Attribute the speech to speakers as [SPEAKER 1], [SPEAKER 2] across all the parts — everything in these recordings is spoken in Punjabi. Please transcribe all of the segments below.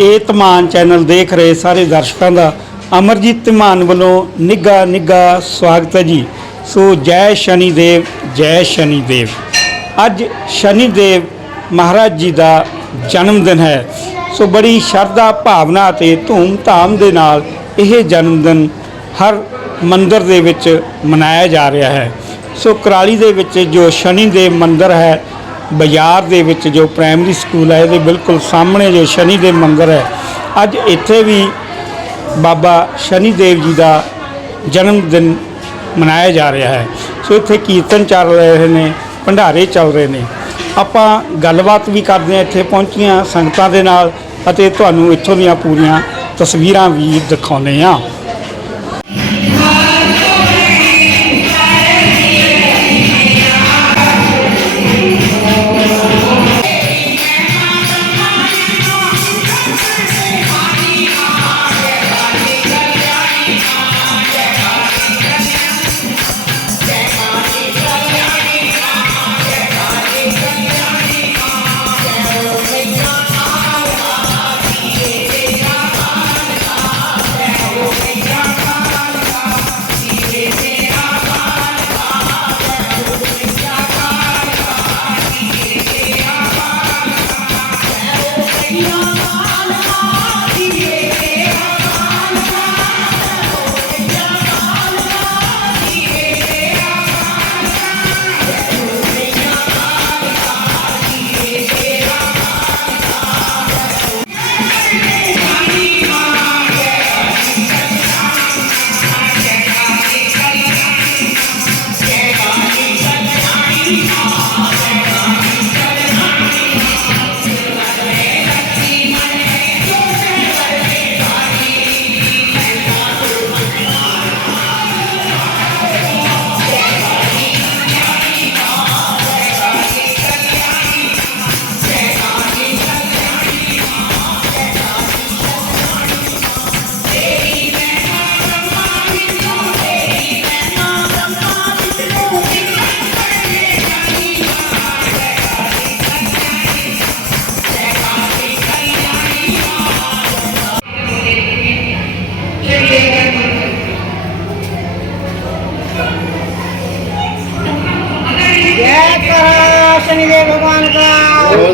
[SPEAKER 1] ਇਹ ਧਮਾਨ ਚੈਨਲ ਦੇਖ ਰਹੇ ਸਾਰੇ ਦਰਸ਼ਕਾਂ ਦਾ ਅਮਰਜੀਤ ਧਮਾਨ ਵੱਲੋਂ ਨਿੱਘਾ ਨਿੱਘਾ ਸਵਾਗਤ ਹੈ ਜੀ। ਸੋ ਜੈ ਸ਼ਨੀ ਦੇਵ ਜੈ ਸ਼ਨੀ ਦੇਵ ਅੱਜ ਸ਼ਨੀ ਦੇਵ ਮਹਾਰਾਜ ਜੀ ਦਾ ਜਨਮ ਦਿਨ ਹੈ। ਸੋ ਬੜੀ ਸ਼ਰਧਾ, ਭਾਵਨਾ ਅਤੇ ਧੂਮ-ਧਾਮ ਦੇ ਨਾਲ ਇਹ ਜਨਮ ਦਿਨ ਹਰ ਮੰਦਿਰ ਦੇ ਵਿੱਚ ਮਨਾਇਆ ਜਾ ਰਿਹਾ ਹੈ। ਸੋ ਕਰਾਲੀ ਦੇ ਵਿੱਚ ਜੋ ਸ਼ਨੀ ਦੇਵ ਮੰਦਿਰ ਹੈ ਬਾਜ਼ਾਰ ਦੇ ਵਿੱਚ ਜੋ ਪ੍ਰਾਇਮਰੀ ਸਕੂਲ ਹੈ ਇਹਦੇ ਬਿਲਕੁਲ ਸਾਹਮਣੇ ਜੋ ਸ਼ਨੀ ਦੇਵ ਮੰਦਿਰ ਹੈ, ਅੱਜ ਇੱਥੇ ਵੀ ਬਾਬਾ ਸ਼ਨੀ ਦੇਵ ਜੀ ਦਾ ਜਨਮ ਦਿਨ ਮਨਾਇਆ ਜਾ ਰਿਹਾ ਹੈ। ਸੋ ਇੱਥੇ ਕੀਰਤਨ ਚੱਲ ਰਹੇ ਨੇ, ਭੰਡਾਰੇ ਚੱਲ ਰਹੇ ਨੇ। ਆਪਾਂ ਗੱਲਬਾਤ ਵੀ ਕਰਦੇ ਹਾਂ ਇੱਥੇ ਪਹੁੰਚੀਆਂ ਸੰਗਤਾਂ ਦੇ ਨਾਲ ਅਤੇ ਤੁਹਾਨੂੰ ਇੱਥੋਂ ਦੀਆਂ ਪੂਰੀਆਂ ਤਸਵੀਰਾਂ ਵੀ ਦਿਖਾਉਂਦੇ ਹਾਂ।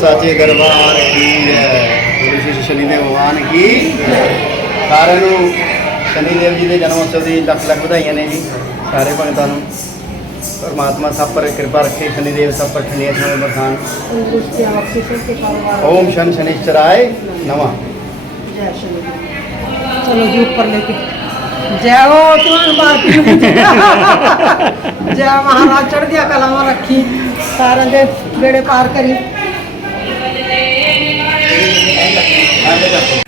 [SPEAKER 2] સાચે દરબાર કી જય બોલો શ્રી શનિદેવ ભગવાન કી ਸਾਰਿਆਂ ਨੂੰ ਸ਼ਨੀਦੇਵ ਜੀ ਦੇ ਜਨਮ ਉਤਸਵ ਦੀ ਲੱਖ ਲੱਖ ਵਧਾਈਆਂ ਨੇ ਜੀ। ਸਾਰੇ ਭਗਤਾਂ ਨੂੰ ਪਰਮਾਤਮਾ ਸਭ ਪਰ ਕਿਰਪਾ ਰੱਖੇ ਸ਼ਨੀਦੇਵ ਸਭ ਪਰ ਠੰਡੀਆਂ ਛਾਵੇਂ ਬਰਸਾਨ। ਓਮ ਸ਼ਨ
[SPEAKER 3] ਸ਼ਨੀਸ਼ਚਰਾਏ ਨਮਾ। ਜੈ
[SPEAKER 2] ਚਲੋ ਜੀ ਉੱਪਰ ਲੈ ਕੇ ਜੈ ਹੋ ਤੁਹਾਨੂੰ ਮਾਰਤੀ ਨੂੰ ਜੈ ਮਹਾਰਾਜ ਚੜ ਗਿਆ ਕਲਾਵਾਂ ਰੱਖੀ। ਸਾਰਿਆਂ ਦੇ ਬੇੜੇ ਪਾਰ ਕਰੀ।
[SPEAKER 4] Ah, ¿verdad?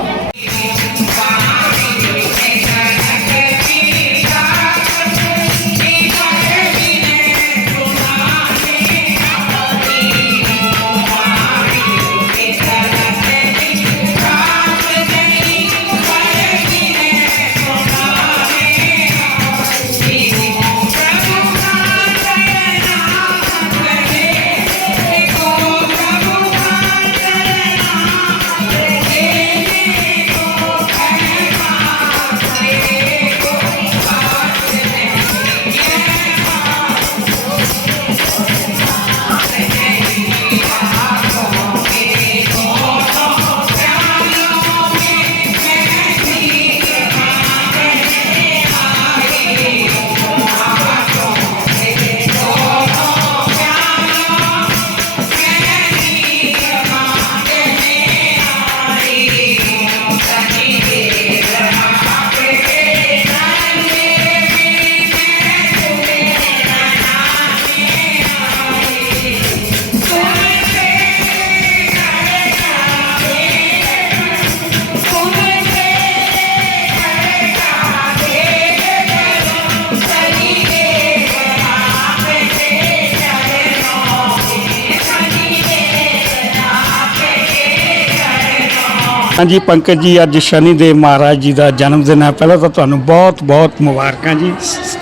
[SPEAKER 1] ਹਾਂਜੀ, ਪੰਕਜ ਜੀ, ਅੱਜ ਸ਼ਨੀ ਦੇਵ ਮਹਾਰਾਜ ਜੀ ਦਾ ਜਨਮ ਦਿਨ ਹੈ। ਪਹਿਲਾਂ ਤਾਂ ਤੁਹਾਨੂੰ ਬਹੁਤ ਬਹੁਤ ਮੁਬਾਰਕਾਂ ਜੀ।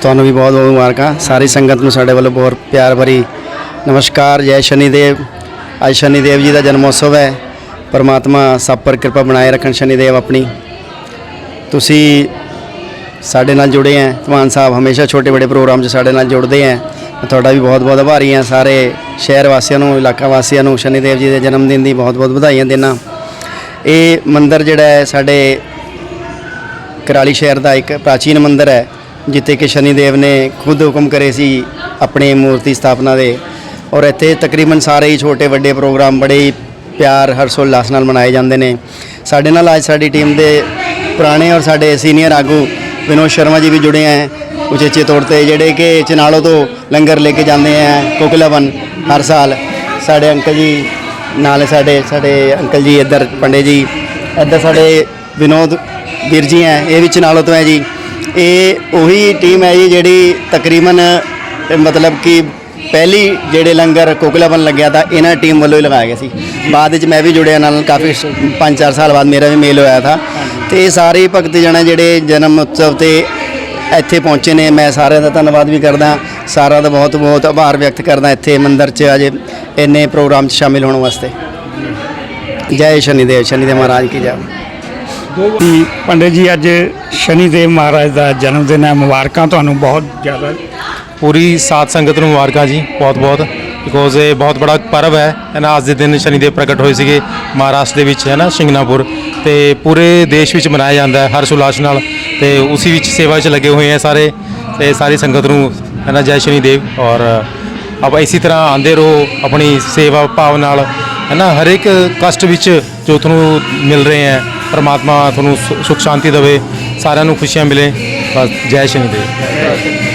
[SPEAKER 2] ਤੁਹਾਨੂੰ ਵੀ ਬਹੁਤ ਬਹੁਤ ਮੁਬਾਰਕਾਂ। ਸਾਰੀ ਸੰਗਤ ਨੂੰ ਸਾਡੇ ਵੱਲੋਂ ਬਹੁਤ ਪਿਆਰ ਭਰੀ ਨਮਸਕਾਰ। ਜੈ ਸ਼ਨੀਦੇਵ ਅੱਜ ਸ਼ਨੀਦੇਵ ਜੀ ਦਾ ਜਨਮੋਤਸਵ ਹੈ। ਪਰਮਾਤਮਾ ਸਭ ਪਰ ਕਿਰਪਾ ਬਣਾਏ ਰੱਖਣ ਸ਼ਨੀਦੇਵ ਆਪਣੀ। ਤੁਸੀਂ ਸਾਡੇ ਨਾਲ ਜੁੜੇ ਹੈ। ਧਮਾਨ ਸਾਹਿਬ ਹਮੇਸ਼ਾ ਛੋਟੇ ਵੱਡੇ ਪ੍ਰੋਗਰਾਮ 'ਚ ਸਾਡੇ ਨਾਲ ਜੁੜਦੇ ਹੈ। ਮੈਂ ਤੁਹਾਡਾ ਵੀ ਬਹੁਤ ਬਹੁਤ ਆਭਾਰੀ ਹਾਂ। ਸਾਰੇ ਸ਼ਹਿਰ ਵਾਸੀਆਂ ਨੂੰ, ਇਲਾਕਾ ਵਾਸੀਆਂ ਨੂੰ ਸ਼ਨੀਦੇਵ ਜੀ ਦੇ ਜਨਮ ਦਿਨ ਦੀ ਬਹੁਤ ਬਹੁਤ ਵਧਾਈਆਂ ਦੇਣਾ ਇਹ ਮੰਦਿਰ ਜਿਹੜਾ ਹੈ ਸਾਡੇ ਕਰਾਲੀ ਸ਼ਹਿਰ ਦਾ ਇੱਕ ਪ੍ਰਾਚੀਨ ਮੰਦਿਰ ਹੈ, ਜਿੱਥੇ ਕਿ ਸ਼ਨੀਦੇਵ ਨੇ ਖੁਦ ਹੁਕਮ ਕਰੇ ਸੀ ਆਪਣੀ ਮੂਰਤੀ ਸਥਾਪਨਾ ਦੇ। ਔਰ ਇੱਥੇ ਤਕਰੀਬਨ ਸਾਰੇ ਹੀ ਛੋਟੇ ਵੱਡੇ ਪ੍ਰੋਗਰਾਮ ਬੜੇ ਹੀ ਪਿਆਰ, ਹਰਸ਼ੋਲਾਸ ਨਾਲ ਮਨਾਏ ਜਾਂਦੇ ਨੇ। ਸਾਡੇ ਨਾਲ ਅੱਜ ਸਾਡੀ ਟੀਮ ਦੇ ਪੁਰਾਣੇ ਔਰ ਸਾਡੇ ਸੀਨੀਅਰ ਆਗੂ ਵਿਨੋਦ ਸ਼ਰਮਾ ਜੀ ਵੀ ਜੁੜੇ ਹੈ। ਉਚੇਚੇ ਤੌਰ ਤੇ ਜਿਹੜੇ ਕਿ ਚਨਾਲੋ ਤੋਂ ਲੰਗਰ ਲੈ ਕੇ ਜਾਂਦੇ ਹੈ ਕੋਕਿਲਾਵਨ ਹਰ ਸਾਲ। ਸਾਡੇ ਅੰਕਲ ਜੀ ਨਾਲ ਸਾਡੇ ਸਾਡੇ ਅੰਕਲ ਜੀ, ਇੱਧਰ ਪੰਡੇ ਜੀ, ਇੱਧਰ ਸਾਡੇ ਵਿਨੋਦ ਵੀਰ ਜੀ ਹੈ, ਇਹ ਵੀ ਚਨਾਲੋ ਤੋਂ ਹੈ ਜੀ। ਇਹ ਉਹੀ ਟੀਮ ਹੈ ਜੀ ਜਿਹੜੀ ਤਕਰੀਬਨ ਮਤਲਬ ਕਿ ਪਹਿਲੀ ਜਿਹੜੇ ਲੰਗਰ ਕੋਕਲਾਬਨ ਲੱਗਿਆ ਤਾਂ ਇਹਨਾਂ ਟੀਮ ਵੱਲੋਂ ਹੀ ਲਗਾਇਆ ਗਿਆ ਸੀ। ਬਾਅਦ ਵਿੱਚ ਮੈਂ ਵੀ ਜੁੜਿਆ ਨਾਲ, ਕਾਫੀ 5-4 ਸਾਲ ਬਾਅਦ ਮੇਰਾ ਵੀ ਮੇਲ ਹੋਇਆ ਥਾ। ਤੇ ਇਹ ਸਾਰੇ ਭਗਤ ਜਣੇ ਜਿਹੜੇ ਜਨਮ ਉਤਸਵ ਤੇ ਇੱਥੇ ਪਹੁੰਚੇ ਨੇ। ਮੈਂ ਸਾਰਿਆਂ ਦਾ ਧੰਨਵਾਦ ਵੀ ਕਰਦਾ। ਸਾਰਿਆਂ ਦਾ ਬਹੁਤ ਬਹੁਤ ਆਭਾਰ ਵਿਅਕਤ ਕਰਦਾ ਇੱਥੇ ਮੰਦਿਰ 'ਚ ਅਜੇ ਇੰਨੇ ਪ੍ਰੋਗਰਾਮ 'ਚ ਸ਼ਾਮਿਲ ਹੋਣ ਵਾਸਤੇ। ਜੈ ਸ਼ਨੀਦੇਵ ਸ਼ਨੀਦੇਵ ਮਹਾਰਾਜ ਕੀ ਜੈ।
[SPEAKER 1] ਜੀ ਪੰਡਿਤ ਜੀ ਅੱਜ ਸ਼ਨੀਦੇਵ ਮਹਾਰਾਜ ਦਾ ਜਨਮ ਦਿਨ ਹੈ। ਮੁਬਾਰਕਾਂ ਤੁਹਾਨੂੰ ਬਹੁਤ ਜ਼ਿਆਦਾ।
[SPEAKER 4] ਪੂਰੀ ਸਾਧ ਸੰਗਤ ਨੂੰ ਮੁਬਾਰਕਾਂ ਜੀ ਬਹੁਤ ਬਹੁਤ। ਬਿਕੋਜ਼ ਇਹ ਬਹੁਤ ਬੜਾ ਪਰਵ ਹੈ। ਹੈ ਨਾ ਅੱਜ ਦੇ ਦਿਨ ਸ਼ਨੀਦੇਵ ਪ੍ਰਗਟ ਹੋਏ ਸੀਗੇ ਮਹਾਰਾਸ਼ਟਰ ਦੇ ਵਿੱਚ ਹੈ ਨਾ ਸ਼ਿੰਗਨਾਪੁਰ। ਤੇ ਪੂਰੇ ਦੇਸ਼ ਵਿੱਚ ਮਨਾਇਆ ਜਾਂਦਾ ਹੈ ਹਰਸ਼ ਉਲਾਸ ਨਾਲ। ਤੇ ਉਸੇ ਵਿੱਚ ਸੇਵਾ 'ਚ ਲੱਗੇ ਹੋਏ ਹੈ ਸਾਰੇ ਤੇ ਸਾਰੀ ਸੰਗਤ ਨੂੰ ਹੈ ਨਾ ਜੈ ਸ਼ਨੀਦੇਵ ਔਰ ਆਪ ਇਸੇ ਤਰ੍ਹਾਂ ਆਂਦੇ ਰਹੋ ਆਪਣੀ ਸੇਵਾ ਭਾਵ ਨਾਲ ਹੈ ਨਾ ਹਰ ਇੱਕ ਕਸ਼ਟ ਵਿੱਚ ਜੋ ਤੁਹਾਨੂੰ ਮਿਲ ਰਹੇ ਹੈ ਪਰਮਾਤਮਾ ਤੁਹਾਨੂੰ ਸੁ- ਸੁਖ ਸ਼ਾਂਤੀ ਦੇਵੇ, ਸਾਰਿਆਂ ਨੂੰ ਖੁਸ਼ੀਆਂ ਮਿਲੇ। ਬਸ ਜੈ ਸ਼ਨੀ ਦੇਵ।